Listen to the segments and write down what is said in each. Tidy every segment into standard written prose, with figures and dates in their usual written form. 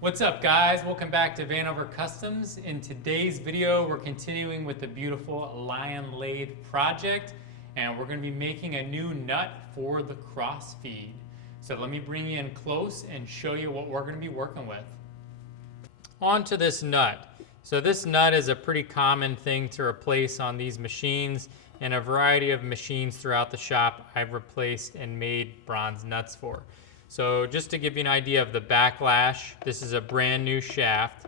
What's up, guys? Welcome back to Vanover Customs. In today's video, we're continuing with the beautiful Lion Lathe project, and we're going to be making a new nut for the crossfeed. So let me bring you in close and show you what we're going to be working with. On to this nut. So this nut is a pretty common thing to replace on these machines, and a variety of machines throughout the shop I've replaced and made bronze nuts for. So just to give you an idea of the backlash, this is a brand new shaft.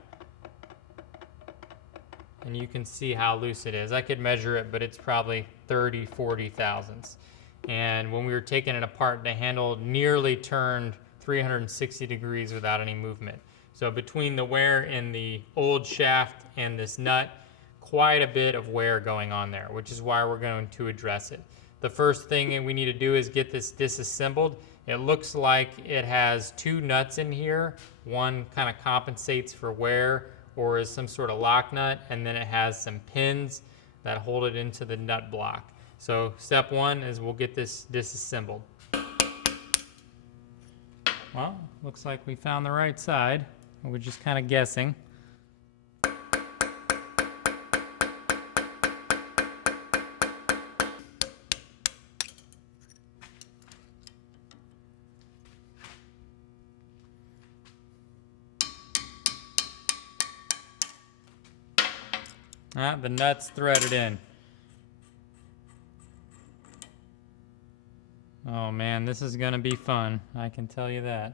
And you can see how loose it is. I could measure it, but it's probably 30, 40 thousandths. And when we were taking it apart, the handle nearly turned 360 degrees without any movement. So between the wear in the old shaft and this nut, quite a bit of wear going on there, which is why we're going to address it. The first thing we need to do is get this disassembled. It looks like it has two nuts in here. One kind of compensates for wear or is some sort of lock nut, and then it has some pins that hold it into the nut block. So step one is we'll get this disassembled. Well, looks like we found the right side. We're just kind of guessing. The nut's threaded in. Oh man, this is gonna be fun, I can tell you that.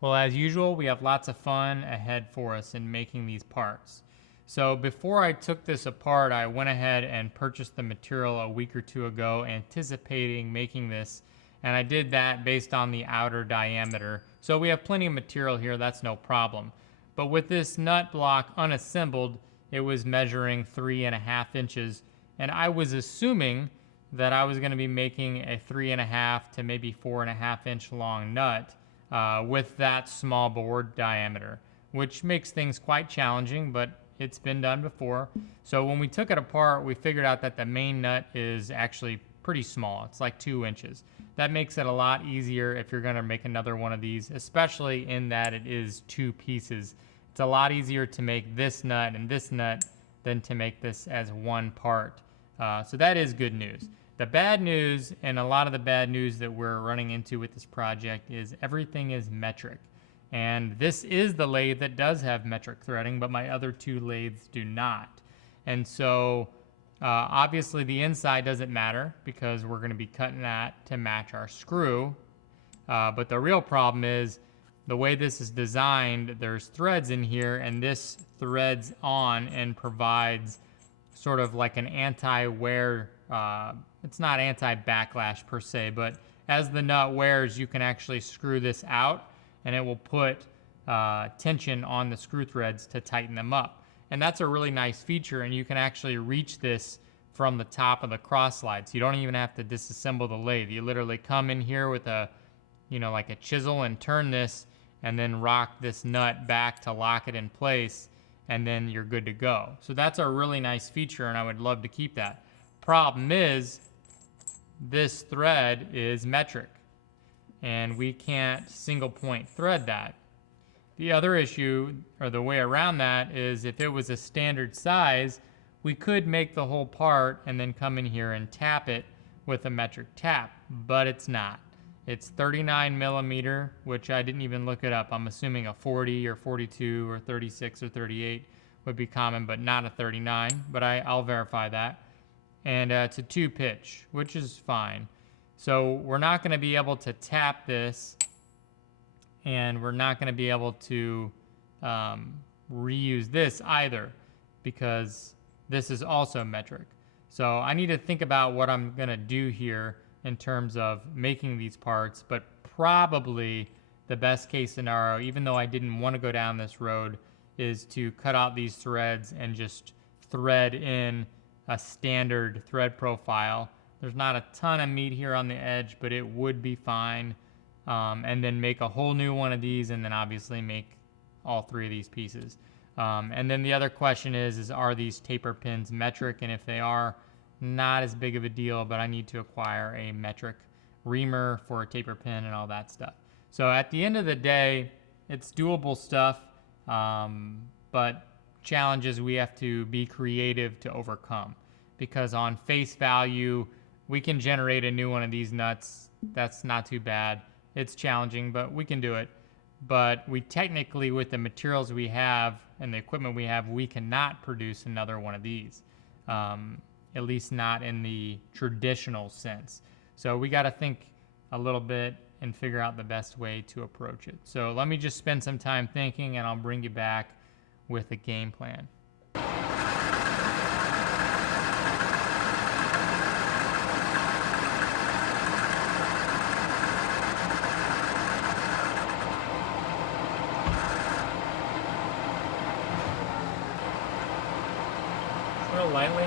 Well, as usual, we have lots of fun ahead for us in making these parts. So before I took this apart, I went ahead and purchased the material a week or two ago, anticipating making this, and I did that based on the outer diameter. So we have plenty of material here, that's no problem. But with this nut block unassembled, it was measuring 3.5 inches, and I was assuming that I was gonna be making a 3.5 to maybe 4.5 inch long nut. With that small board diameter, which makes things quite challenging, but it's been done before. So when we took it apart, we figured out that the main nut is actually pretty small. It's like 2 inches. That makes it a lot easier if you're gonna make another one of these, especially in that it is 2 pieces. It's a lot easier to make this nut and this nut than to make this as one part. So that is good news. The bad news, and a lot of the bad news that we're running into with this project, is everything is metric. And this is the lathe that does have metric threading, but my other 2 lathes do not. And so obviously the inside doesn't matter because we're gonna be cutting that to match our screw. But the real problem is the way this is designed, there's threads in here, and this threads on and provides sort of like an anti-wear, it's not anti-backlash per se, but as the nut wears, you can actually screw this out and it will put tension on the screw threads to tighten them up. And that's a really nice feature, and you can actually reach this from the top of the cross slide. So you don't even have to disassemble the lathe. You literally come in here with a, like a chisel and turn this and then rock this nut back to lock it in place, and then you're good to go. So that's a really nice feature, and I would love to keep that. Problem is, this thread is metric, and we can't single point thread that. The other issue, or the way around that, is if it was a standard size, we could make the whole part and then come in here and tap it with a metric tap, but it's not. It's 39 millimeter, which I didn't even look it up. I'm assuming a 40 or 42 or 36 or 38 would be common, but not a 39, but I'll verify that. And it's a 2 pitch, which is fine. So we're not gonna be able to tap this, and we're not gonna be able to reuse this either, because this is also metric. So I need to think about what I'm gonna do here in terms of making these parts, but probably the best case scenario, even though I didn't wanna go down this road, is to cut out these threads and just thread in a standard thread profile. There's not a ton of meat here on the edge, but it would be fine. and then make a whole new one of these, and then obviously make all 3 of these pieces. And then the other question is are these taper pins metric? And if they are, not as big of a deal, but I need to acquire a metric reamer for a taper pin and all that stuff. So at the end of the day, it's doable stuff, but challenges we have to be creative to overcome, because on face value, we can generate a new one of these nuts. That's not too bad. It's challenging, but we can do it. But we technically, with the materials we have and the equipment we have, we cannot produce another one of these, at least not in the traditional sense. So we got to think a little bit and figure out the best way to approach it. So let me just spend some time thinking, and I'll bring you back with a game plan. Real lightly.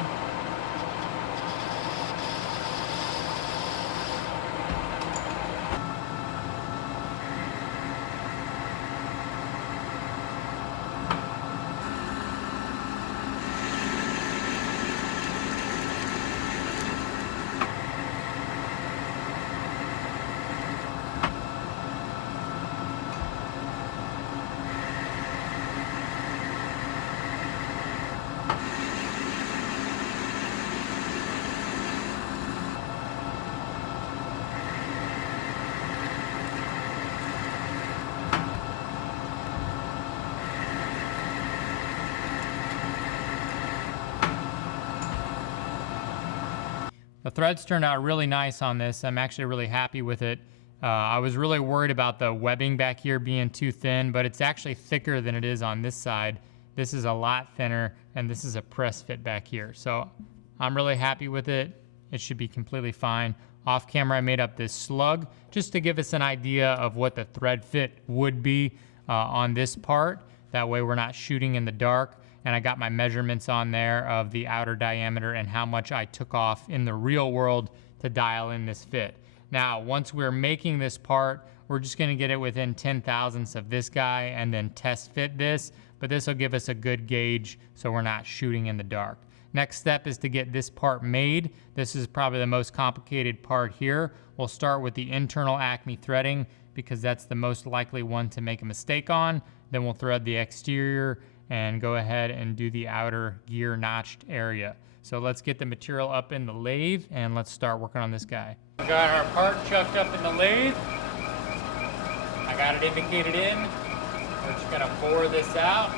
The threads turned out really nice on this. I'm actually really happy with it. I was really worried about the webbing back here being too thin, but it's actually thicker than it is on this side. This is a lot thinner, and this is a press fit back here. So I'm really happy with it. It should be completely fine. Off camera, I made up this slug just to give us an idea of what the thread fit would be on this part. That way we're not shooting in the dark. And I got my measurements on there of the outer diameter and how much I took off in the real world to dial in this fit. Now, once we're making this part, we're just gonna get it within 10,000ths of this guy and then test fit this, but this will give us a good gauge so we're not shooting in the dark. Next step is to get this part made. This is probably the most complicated part here. We'll start with the internal acme threading because that's the most likely one to make a mistake on. Then we'll thread the exterior and go ahead and do the outer gear notched area. So let's get the material up in the lathe and let's start working on this guy. We got our part chucked up in the lathe. I got it indicated in. We're just gonna bore this out.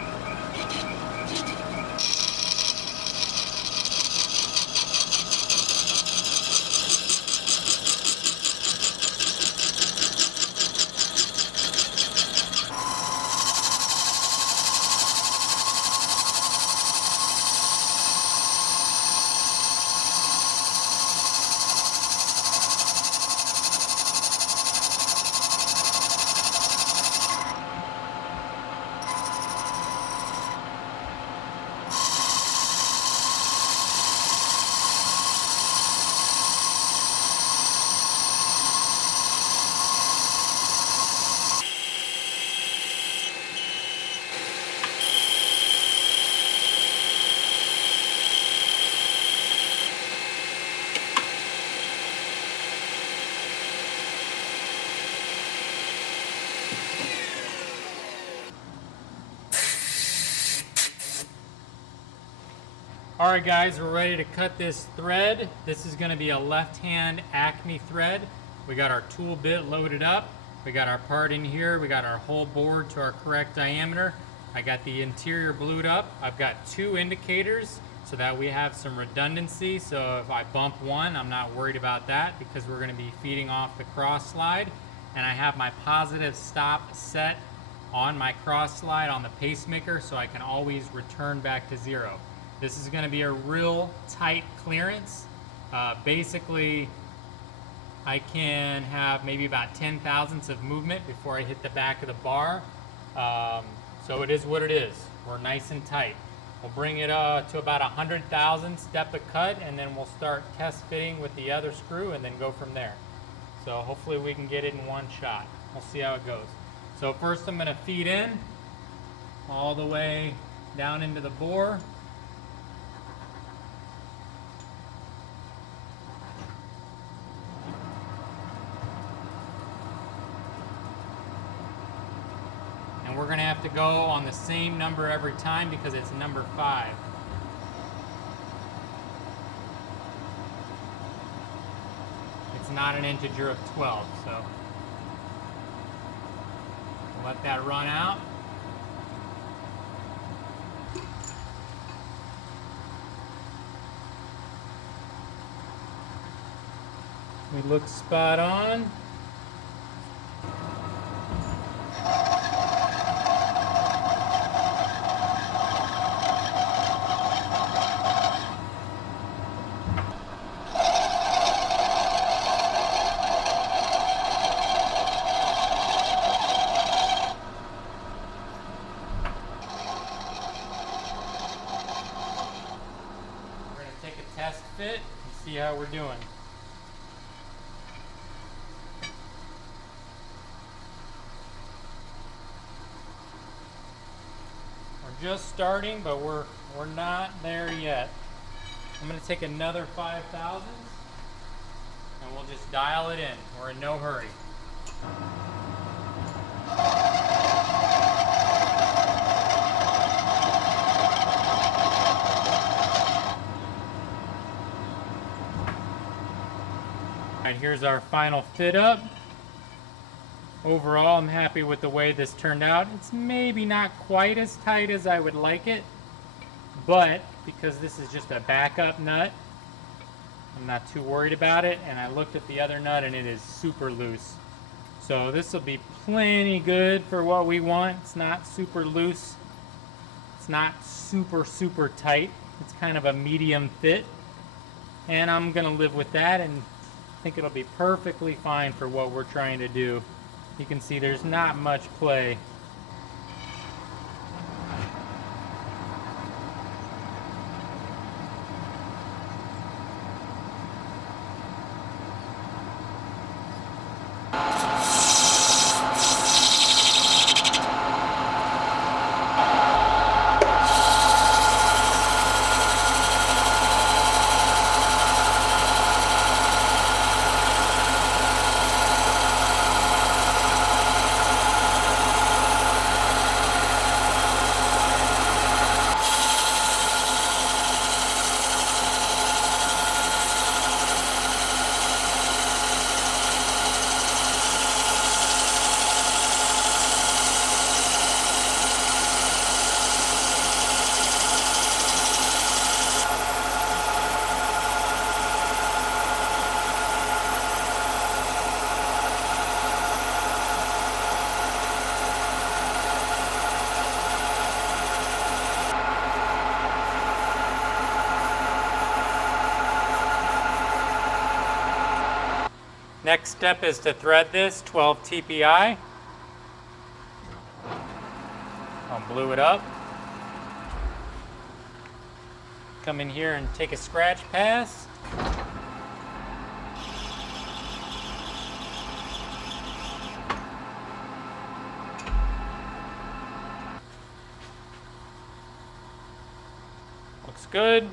All right guys, we're ready to cut this thread. This is gonna be a left-hand Acme thread. We got our tool bit loaded up. We got our part in here. We got our hole bored to our correct diameter. I got the interior blued up. I've got 2 indicators so that we have some redundancy. So if I bump one, I'm not worried about that because we're gonna be feeding off the cross slide. And I have my positive stop set on my cross slide on the pacemaker so I can always return back to 0. This is gonna be a real tight clearance. Basically, I can have maybe about 10,000ths of movement before I hit the back of the bar. So it is what it is. We're nice and tight. We'll bring it to about 100,000ths depth of cut, and then we'll start test fitting with the other screw and then go from there. So hopefully we can get it in one shot. We'll see how it goes. So first I'm going to feed in all the way down into the bore. And we're going to have to go on the same number every time because it's number 5. It's not an integer of 12, so we'll let that run out. We look spot on. Test fit and see how we're doing. We're just starting, but we're not there yet. I'm going to take another 5,000 and we'll just dial it in. We're in no hurry. Alright, here's our final fit up. Overall, I'm happy with the way this turned out. It's maybe not quite as tight as I would like it, but because this is just a backup nut, I'm not too worried about it. And I looked at the other nut and it is super loose. So this will be plenty good for what we want. It's not super loose. It's not super tight. It's kind of a medium fit. And I'm gonna live with that, and I think it'll be perfectly fine for what we're trying to do. You can see there's not much play. Next step is to thread this 12 TPI. I'll blue it up. Come in here and take a scratch pass. Looks good.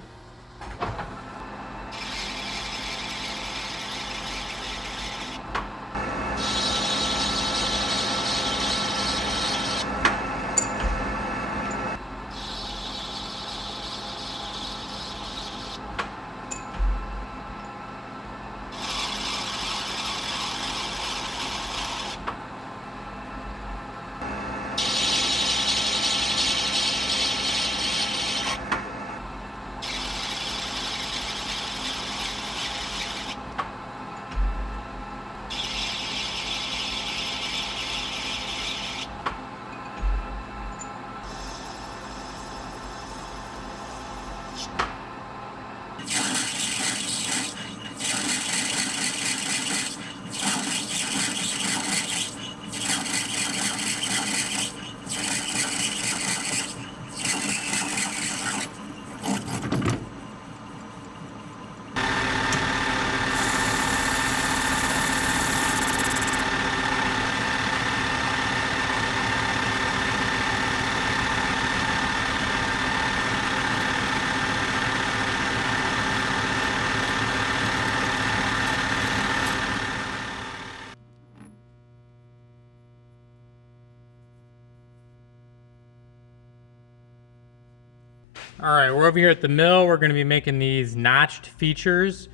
All right, we're over here at the mill. We're gonna be making these notched features.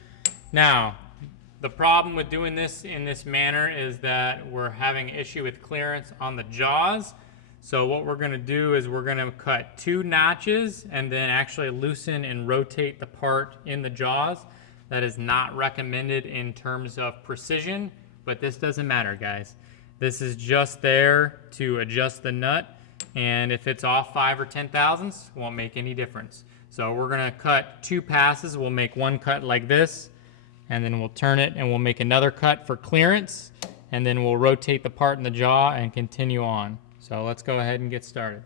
Now, the problem with doing this in this manner is that we're having an issue with clearance on the jaws. So what we're gonna do is we're gonna cut 2 notches and then actually loosen and rotate the part in the jaws. That is not recommended in terms of precision, but this doesn't matter, guys. This is just there to adjust the nut, and if it's off 5 or 10 thousandths, it won't make any difference. So we're gonna cut 2 passes. We'll make one cut like this, and then we'll turn it and we'll make another cut for clearance, and then we'll rotate the part in the jaw and continue on. So let's go ahead and get started.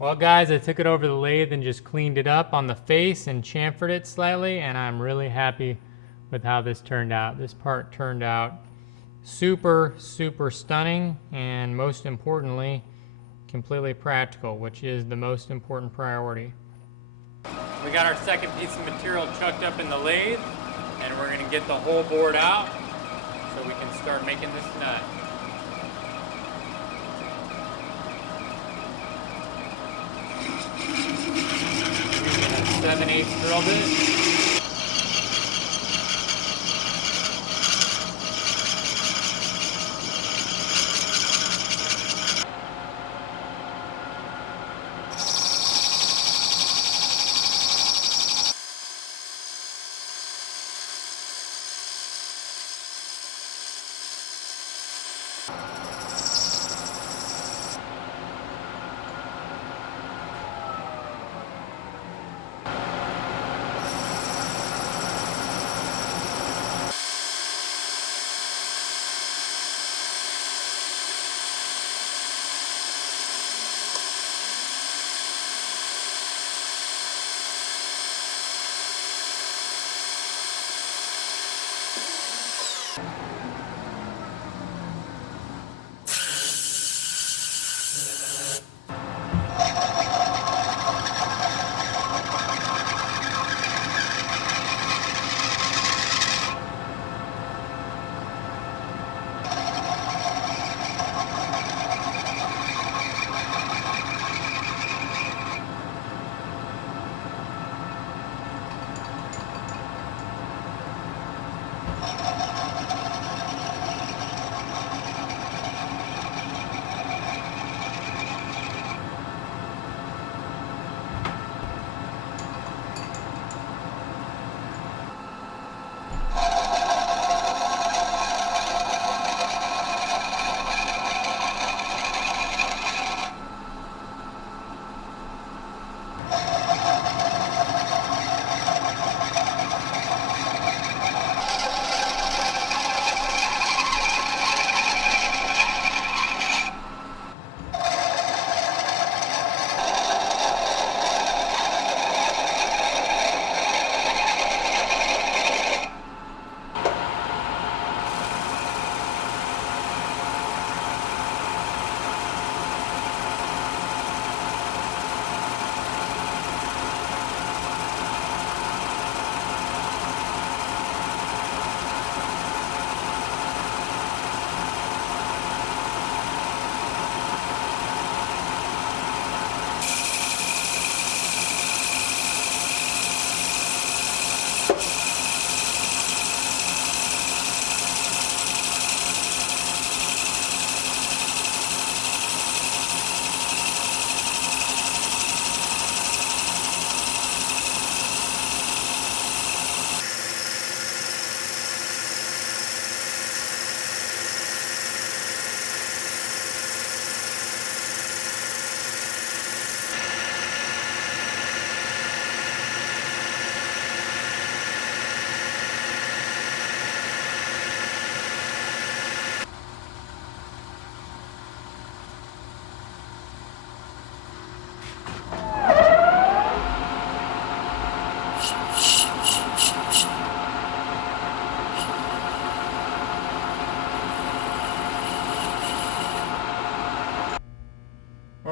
Well guys, I took it over the lathe and just cleaned it up on the face and chamfered it slightly, and I'm really happy with how this turned out. This part turned out super, super stunning, and most importantly, completely practical, which is the most important priority. We got our second piece of material chucked up in the lathe, and we're gonna get the whole board out so we can start making this nut. 7/8 drill bit.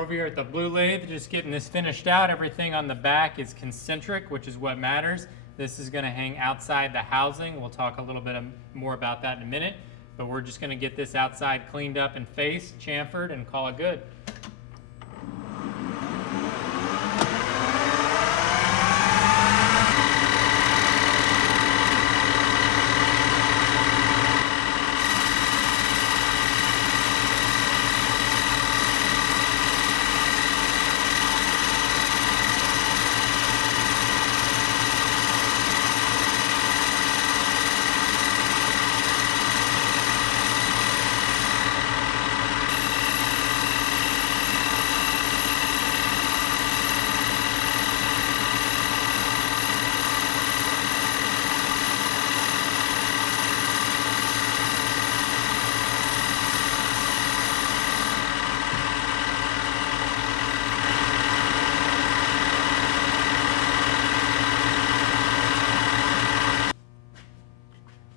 over here at the blue lathe, just getting this finished out. Everything on the back is concentric, which is what matters. This is gonna hang outside the housing. We'll talk a little bit more about that in a minute, but we're just gonna get this outside cleaned up and faced, chamfered, and call it good.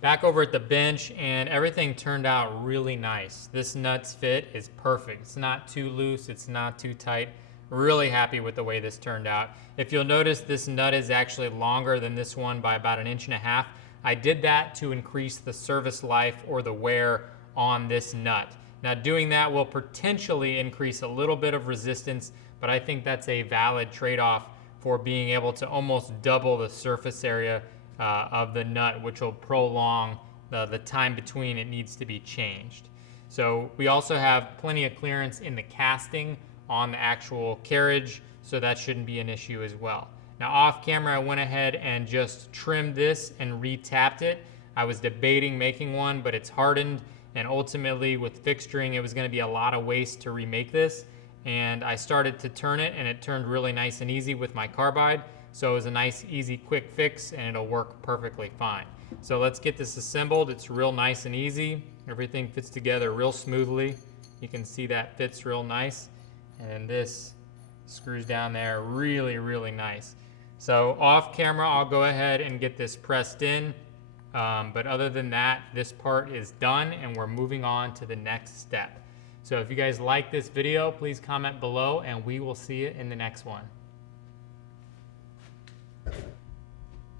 Back over at the bench, and everything turned out really nice. This nut's fit is perfect. It's not too loose, it's not too tight. Really happy with the way this turned out. If you'll notice, this nut is actually longer than this one by about 1.5 inches. I did that to increase the service life or the wear on this nut. Now, doing that will potentially increase a little bit of resistance, but I think that's a valid trade-off for being able to almost double the surface area of the nut, which will prolong the time between it needs to be changed. So we also have plenty of clearance in the casting on the actual carriage, so that shouldn't be an issue as well. Now, off camera, I went ahead and just trimmed this and re-tapped it. I was debating making one, but it's hardened, and ultimately with fixturing, it was gonna be a lot of waste to remake this. And I started to turn it, and it turned really nice and easy with my carbide. So it was a nice, easy, quick fix, and it'll work perfectly fine. So let's get this assembled. It's real nice and easy. Everything fits together real smoothly. You can see that fits real nice. And this screws down there really, really nice. So off camera, I'll go ahead and get this pressed in. But other than that, this part is done, and we're moving on to the next step. So if you guys like this video, please comment below, and we will see you in the next one.